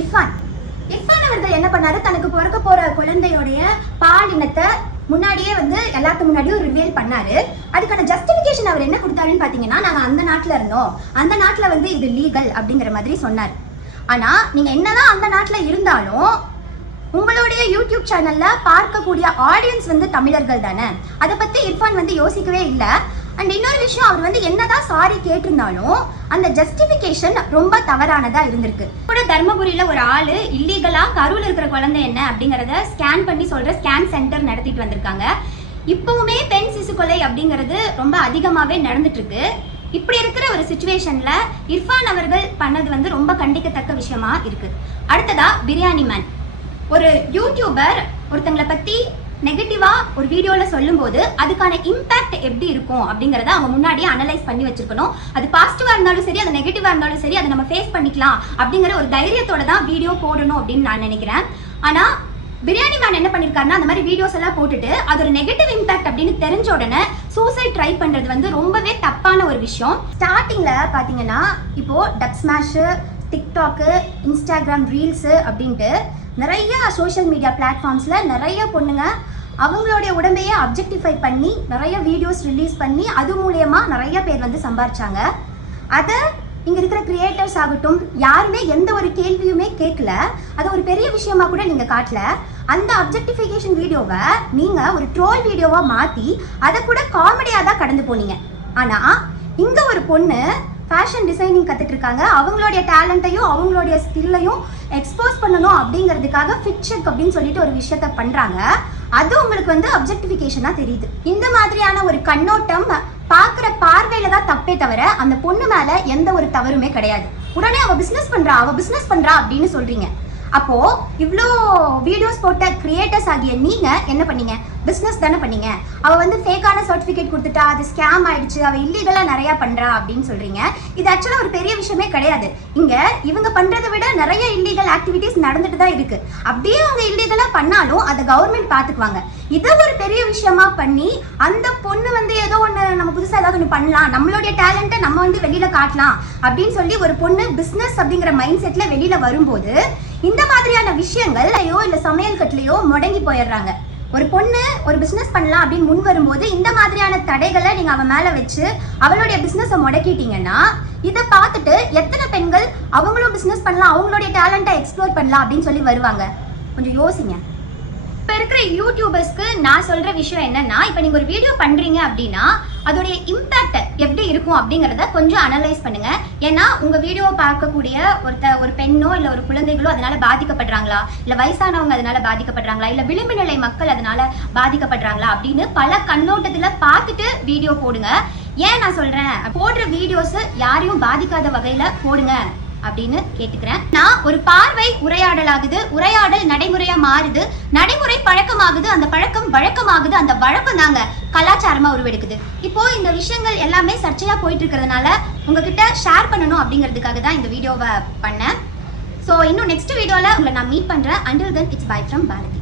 இர்ஃபான் அவர்கள் என்ன பண்ணாரு, தனக்கு பிறக்க போற குழந்தையோடைய பாலினத்தை முன்னாடியே வந்து எல்லாத்துக்கு முன்னாடியும் ரிவீல் பண்ணாரு. அதுக்கான ஜஸ்டிபிகேஷன் அவர் என்ன கொடுத்தாருன்னு பாத்தீங்கன்னா, நாங்க அந்த நாட்டுல இருந்தோம், அந்த நாட்டுல வந்து இது லீகல் அப்படிங்கிற மாதிரி சொன்னார். ஆனா நீங்க என்னதான் அந்த நாட்டுல இருந்தாலும் உங்களுடைய யூடியூப் சேனல்ல பார்க்கக்கூடிய ஆடியன்ஸ் வந்து தமிழர்கள் தானே. அதை பத்தி இர்ஃபான் வந்து யோசிக்கவே இல்லை. அண்ட் இன்னொரு விஷயம், அவர் வந்து என்னதான் சாரி கேட்டிருந்தாலும் அந்த ஜஸ்டிபிகேஷன் ரொம்ப தவறானதா இருந்திருக்கு. கூட தர்மபுரியில ஒரு ஆளு இல்லீகலா கருவில் இருக்கிற குழந்தை என்ன அப்படிங்கறத ஸ்கேன் பண்ணி சொல்ற ஸ்கேன் சென்டர் நடத்திட்டு வந்திருக்காங்க. இப்பவுமே பெண் சிசு கொலை அப்படிங்கிறது ரொம்ப அதிகமாவே நடந்துட்டு இருக்கு. இப்படி இருக்கிற ஒரு சிச்சுவேஷன்ல இர்ஃபான் அவர்கள் பண்ணது வந்து ரொம்ப கண்டிக்கத்தக்க விஷயமா இருக்கு. அடுத்ததா பிரியாணி மேன், ஒரு யூடியூபர் ஒருத்தங்களை பத்தி நெகட்டிவா ஒரு வீடியோல சொல்லும் போது அதுக்கான இம்பாக்ட் எப்படி இருக்கும் அப்படிங்கறத அவங்க முன்னாடியே அனலைஸ் பண்ணி வச்சிருக்கணும். அது பாசிட்டிவா இருந்தாலும் சரி, அது நெகட்டிவா இருந்தாலும் சரி, அதை நம்ம ஃபேஸ் பண்ணிக்கலாம் அப்படிங்கிற ஒரு தைரியத்தோட தான் வீடியோ போடணும் அப்படின்னு நான் நினைக்கிறேன். ஆனா பிரியாணி மேன் என்ன பண்ணிருக்காருன்னா, அந்த மாதிரி வீடியோஸ் எல்லாம் போட்டுட்டு அது ஒரு நெகட்டிவ் இம்பாக்ட் அப்படின்னு தெரிஞ்ச உடனே சூசைட் ட்ரை பண்றது வந்து ரொம்பவே தப்பான ஒரு விஷயம். ஸ்டார்டிங்ல பாத்தீங்கன்னா இப்போ dub smash, TikTok, Instagram reels அப்படின்ட்டு நிறைய சோஷியல் மீடியா பிளாட்ஃபார்ம்ஸ்ல நிறைய பொண்ணுங்க அவங்களுடைய உடம்பையே அப்ஜெக்டிஃபை பண்ணி நிறைய வீடியோஸ் ரிலீஸ் பண்ணி அது மூலமா நிறைய பேர் வந்து சம்பாரிச்சாங்க. அதை இங்க இருக்கிற கிரியேட்டர்ஸ் ஆகட்டும் யாருமே எந்த ஒரு கேள்வியுமே கேட்கல. அது ஒரு பெரிய விஷயமா கூட நீங்க காட்டல. அந்த அப்ஜெக்டிஃபிகேஷன் வீடியோவை நீங்க ஒரு ட்ரோல் வீடியோவா மாத்தி அதை கூட காமெடியா தான் கடந்து போனீங்க. ஆனா இங்க ஒரு பொண்ணு ஃபேஷன் டிசைனிங் கற்றுட்டு இருக்காங்க. அவங்களுடைய டேலண்ட்டையும் அவங்களுடைய ஸ்கில்லையும் எக்ஸ்போஸ் பண்ணணும் அப்படிங்கிறதுக்காக ஃபிட் செக் அப்படின்னு சொல்லிட்டு ஒரு விஷயத்த பண்ணுறாங்க. அது உங்களுக்கு வந்து அப்ஜெக்டிஃபிகேஷனாக தெரியுது. இந்த மாதிரியான ஒரு கண்ணோட்டம் பார்க்குற பார்வையில தான் தப்பே தவிர அந்த பொண்ணு மேலே எந்த ஒரு தவறுமே கிடையாது. உடனே அவள் பிஸ்னஸ் பண்ணுறா அப்படின்னு சொல்கிறீங்க. அப்போ இவ்வளோ வீடியோஸ் போட்ட கிரியேட்டர்ஸ் ஆகிய நீங்க என்ன பண்ணீங்க? பிஸ்னஸ் தானே பண்ணீங்க. அவ வந்து ஃபேக்கான சர்டிஃபிகேட் கொடுத்துட்டா, அது ஸ்கேம் ஆயிடுச்சு, அவ இல்லீகலா நிறைய பண்றா அப்படின்னு சொல்றீங்க. இது ஆக்சுவலா ஒரு பெரிய விஷயமே கிடையாது. இங்க இவங்க பண்றதை விட நிறைய இல்லீகல் ஆக்டிவிட்டிஸ் நடந்துட்டு தான் இருக்கு. அப்படியே அவங்க இல்லீகலா பண்ணாலும் அதை கவர்மெண்ட் பாத்துக்குவாங்க. இதை ஒரு பெரிய விஷயமா பண்ணி அந்த பொண்ணு வந்து ஏதோ ஒன்று நம்ம புதுசாக ஏதாவது ஒன்று பண்ணலாம், நம்மளுடைய டேலண்ட்டை நம்ம வந்து வெளியில காட்டலாம் அப்படின்னு சொல்லி ஒரு பொண்ணு பிஸ்னஸ் அப்படிங்கிற மைண்ட் செட்ல வெளியில வரும்போது இந்த மாதிரியான விஷயங்கள்லையோ இல்ல சமையல் கட்டுலையோ முடங்கி போயிடுறாங்க. ஒரு பொண்ணு ஒரு பிசினஸ் பண்ணலாம் அப்படின்னு முன் வரும்போது இந்த மாதிரியான தடைகளை நீங்க அவன் மேல வச்சு அவளுடைய பிசினஸை முடக்கிட்டீங்கன்னா இதை பார்த்துட்டு எத்தனை பெண்கள் அவங்களும் பிசினஸ் பண்ணலாம், அவங்களுடைய டேலண்ட்டை எக்ஸ்ப்ளோர் பண்ணலாம் அப்படின்னு சொல்லி வருவாங்க? கொஞ்சம் யோசிங்க. இப்போ இருக்கிற யூடியூபர்ஸ்க்கு நான் சொல்ற விஷயம் என்னன்னா, இப்போ நீங்க ஒரு வீடியோ பண்றீங்க அப்படின்னா அதோடைய இம்பாக்ட் எப்படி இருக்கும் அப்படிங்கிறத கொஞ்சம் அனலைஸ் பண்ணுங்க. ஏன்னா உங்க வீடியோவை பார்க்கக்கூடிய ஒரு பெண்ணோ இல்லை ஒரு குழந்தைகளோ அதனால பாதிக்கப்படுறாங்களா, இல்லை வயசானவங்க அதனால பாதிக்கப்படுறாங்களா, இல்லை விளிம்பு நிலை மக்கள் அதனால பாதிக்கப்படுறாங்களா அப்படின்னு பல கண்ணோட்டத்துல பார்த்துட்டு வீடியோ போடுங்க. ஏன் நான் சொல்றேன், போடுற வீடியோஸ் யாரையும் பாதிக்காத வகையில போடுங்க அப்படின்னு கேட்டுக்கிறேன். நான் ஒரு பார்வை உரையாடலாகுது, உரையாடல் நடைமுறையா மாறுது, நடைமுறை பழக்கமாகுது, அந்த பழக்கம் வழக்கமாகுது, அந்த வழக்கம் தாங்க கலாச்சாரமா உருவெடுக்குது. இப்போ இந்த விஷயங்கள் எல்லாமே சர்ச்சையா போயிட்டு இருக்கிறதுனால உங்ககிட்ட ஷேர் பண்ணணும் அப்படிங்கிறதுக்காக தான் இந்த வீடியோவை பண்ணேன். ஸோ இன்னும் நெக்ஸ்ட் வீடியோல உங்களை நான் மீட் பண்றேன். Until then, it's bye from Bharathi.